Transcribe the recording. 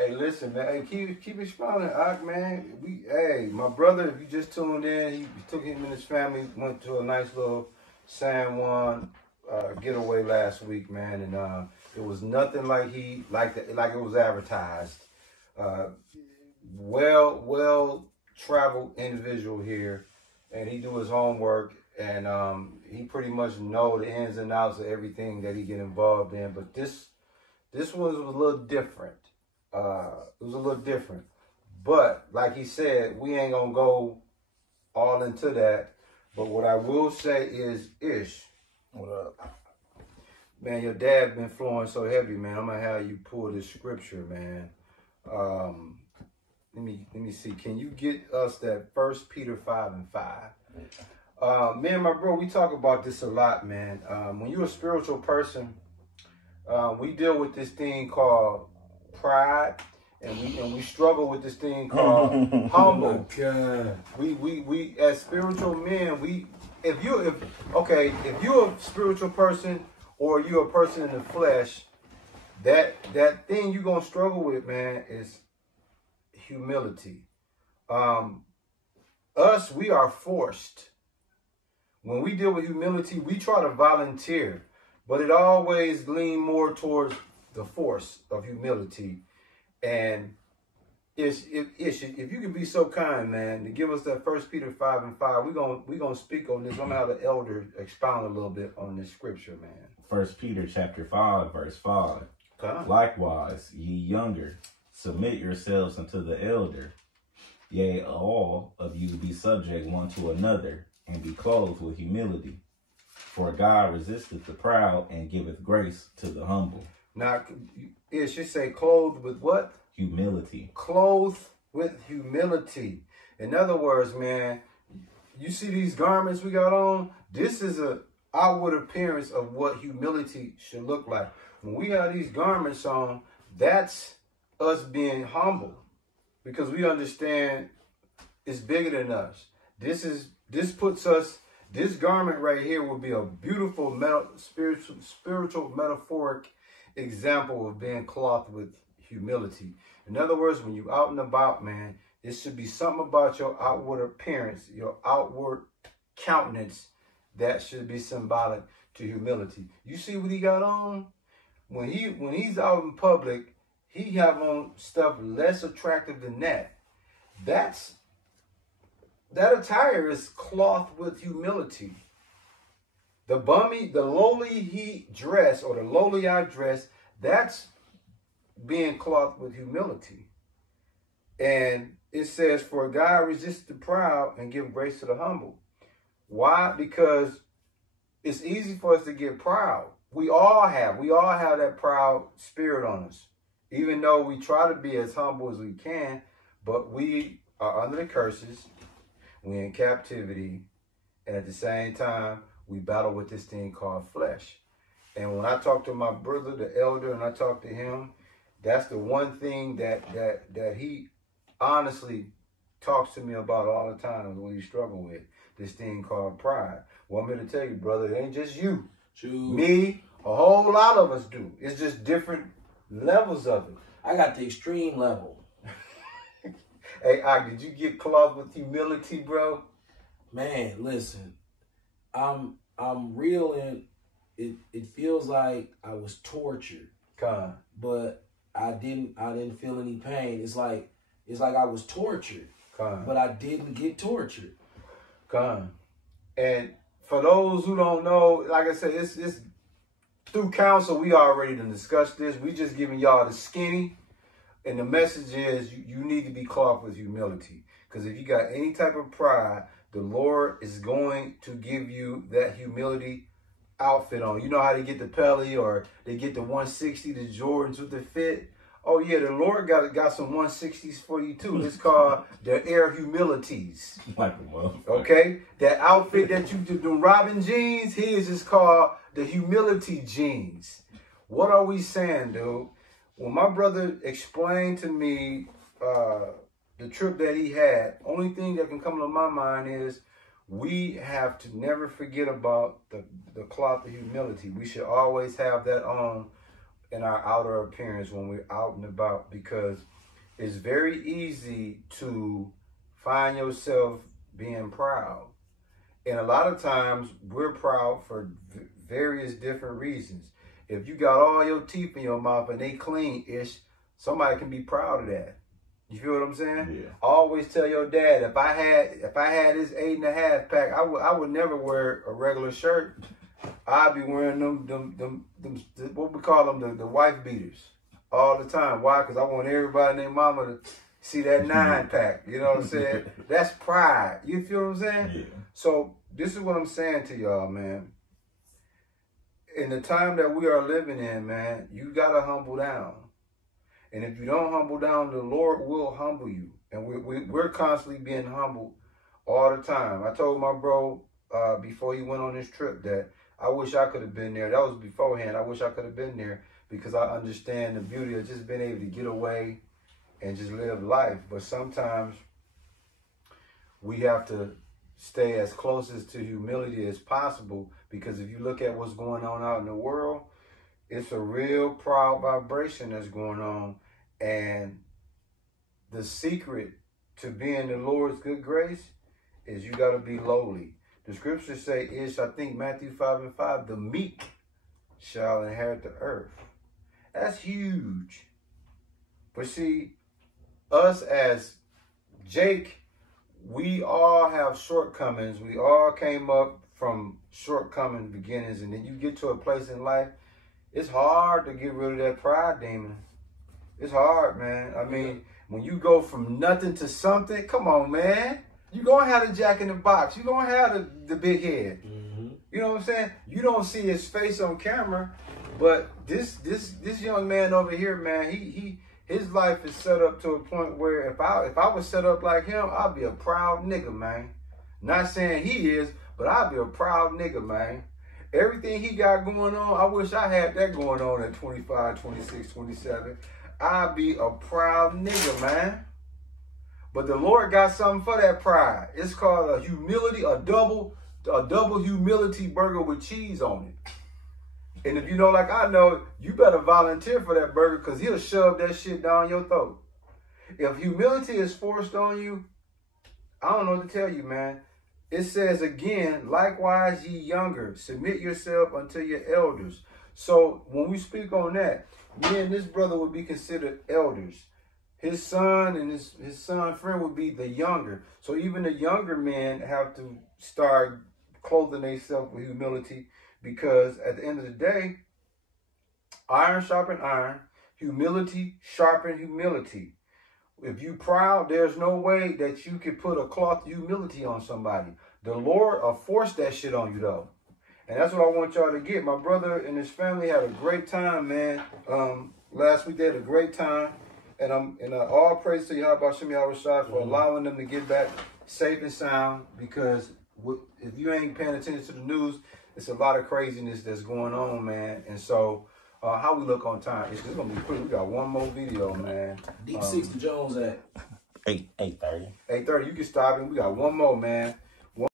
Hey, listen, man. Hey, keep expounding, Ak, man. Hey, my brother, if you just tuned in, he took him and his family, went to a nice little San Juan getaway last week, man, and it was nothing like it was advertised. Uh, well traveled individual here, and he do his homework, and he pretty much know the ins and outs of everything that he get involved in. But this one was a little different. It was a little different. But like he said, we ain't gonna go all into that. But what I will say is, Ish, What up? man, your dad been flowing so heavy, man. I'm gonna have you pull this scripture, man. Let me see. Can you get us that 1 Peter 5:5? Me and my bro, we talk about this a lot, man. When you're a spiritual person, we deal with this thing called pride, and we struggle with this thing called humble. We as spiritual men, if you're a spiritual person or you're a person in the flesh, that thing you're gonna struggle with, man, is humility. We are forced. When we deal with humility, we try to volunteer, but it always leans more towards the force of humility. And if you could be so kind, man, to give us that 1 Peter 5:5, we're gonna speak on this. I'm gonna have the elder expound a little bit on this scripture, man. 1 Peter chapter 5, verse 5. Okay. Likewise, ye younger, submit yourselves unto the elder. Yea, all of you be subject one to another, and be clothed with humility. For God resisteth the proud, and giveth grace to the humble. Now, it should say clothed with what? Humility. Clothed with humility. In other words, man, you see these garments we got on? This is a outward appearance of what humility should look like. When we have these garments on, that's us being humble, because we understand it's bigger than us. This garment right here will be a beautiful spiritual metaphoric example of being clothed with humility. In other words, when you out and about, man, it should be something about your outward appearance, your outward countenance, that should be symbolic to humility. You see what he got on? When he's out in public, he have on stuff less attractive than that. That attire is cloth with humility. The lowly he dress, or the lowly I dress, that's being clothed with humility. And it says, for God resists the proud and give grace to the humble. Why? Because it's easy for us to get proud. We all have that proud spirit on us, even though we try to be as humble as we can, but we are under the curses. We're in captivity, and at the same time, we battle with this thing called flesh. And when I talk to my brother, the elder, and I talk to him, that's the one thing that he honestly talks to me about all the time, what he struggle with, this thing called pride. Well, I'm here to tell you, brother, it ain't just you. True. Me, a whole lot of us do. It's just different levels of it. I got the extreme level. Hey, did you get clothed with humility, bro? Man, listen, I'm real, and it feels like I was tortured. But I didn't feel any pain. It's like I was tortured. But I didn't get tortured. And for those who don't know, like I said, it's through counsel, we already done discussed this. We just giving y'all the skinny. And the message is you need to be clothed with humility. Because if you got any type of pride, the Lord is going to give you that humility outfit on. You know how they get the Pelly, or they get the 160, the Jordans with the fit? Oh yeah, the Lord got some 160s for you too. It's called the Air Humilities. Like a motherfucker. Okay? That outfit that you did, the Robin jeans, his is called the Humility jeans. What are we saying, dude? When my brother explained to me the trip that he had, only thing that can come to my mind is we have to never forget about the cloth of humility. We should always have that on in our outer appearance when we're out and about, because it's very easy to find yourself being proud. And a lot of times we're proud for various different reasons. If you got all your teeth in your mouth and they clean-ish, somebody can be proud of that. You feel what I'm saying? Yeah. Always tell your dad, if I had this 8.5 pack, I would never wear a regular shirt. I'd be wearing them what we call them, the wife beaters all the time. Why? Because I want everybody and their mama to see that 9-pack. You know what I'm saying? That's pride. You feel what I'm saying? Yeah. So this is what I'm saying to y'all, man. In the time that we are living in, man, you gotta humble down. And if you don't humble down, the Lord will humble you. And we're constantly being humbled all the time. I told my bro before he went on this trip that I wish I could have been there. That was beforehand. I wish I could have been there, because I understand the beauty of just being able to get away and just live life. But sometimes we have to stay as closest to humility as possible, because if you look at what's going on out in the world, it's a real proud vibration that's going on. And the secret to being the Lord's good grace is you got to be lowly. The scriptures say, I think Matthew 5:5, the meek shall inherit the earth. That's huge. But see, us as Jake, we all have shortcomings. We all came up from shortcoming beginnings. And then you get to a place in life, it's hard to get rid of that pride demon. It's hard, man. I mean, when you go from nothing to something, come on, man. You're going to have the Jack in the Box. You're going to have the big head. Mm-hmm. You know what I'm saying? You don't see his face on camera, but this young man over here, man, his life is set up to a point where if I was set up like him, I'd be a proud nigga, man. Not saying he is, but I'd be a proud nigga, man. Everything he got going on, I wish I had that going on at 25, 26, 27. I'd be a proud nigga, man. But the Lord got something for that pride. It's called a humility, a double humility burger with cheese on it. And if you know, like I know, you better volunteer for that burger, because he'll shove that shit down your throat. If humility is forced on you, I don't know what to tell you, man. It says again, likewise ye younger, submit yourself unto your elders. So when we speak on that, me and this brother would be considered elders. His son and his son friend would be the younger. So even the younger men have to start clothing themselves with humility, because at the end of the day, iron sharpen iron, humility sharpen humility. If you proud, there's no way that you can put a cloth of humility on somebody. The Lord will force that shit on you, though. And that's what I want y'all to get. My brother and his family had a great time, man. Last week they had a great time. And all praise to Yahweh Shem Yahushua for allowing them to get back safe and sound, because if you ain't paying attention to the news, it's a lot of craziness that's going on, man. And so, how we look on time? It's going to be quick. We got one more video, man. Deep 60 Jones at 8:30. 8:30. You can stop it. We got one more, man.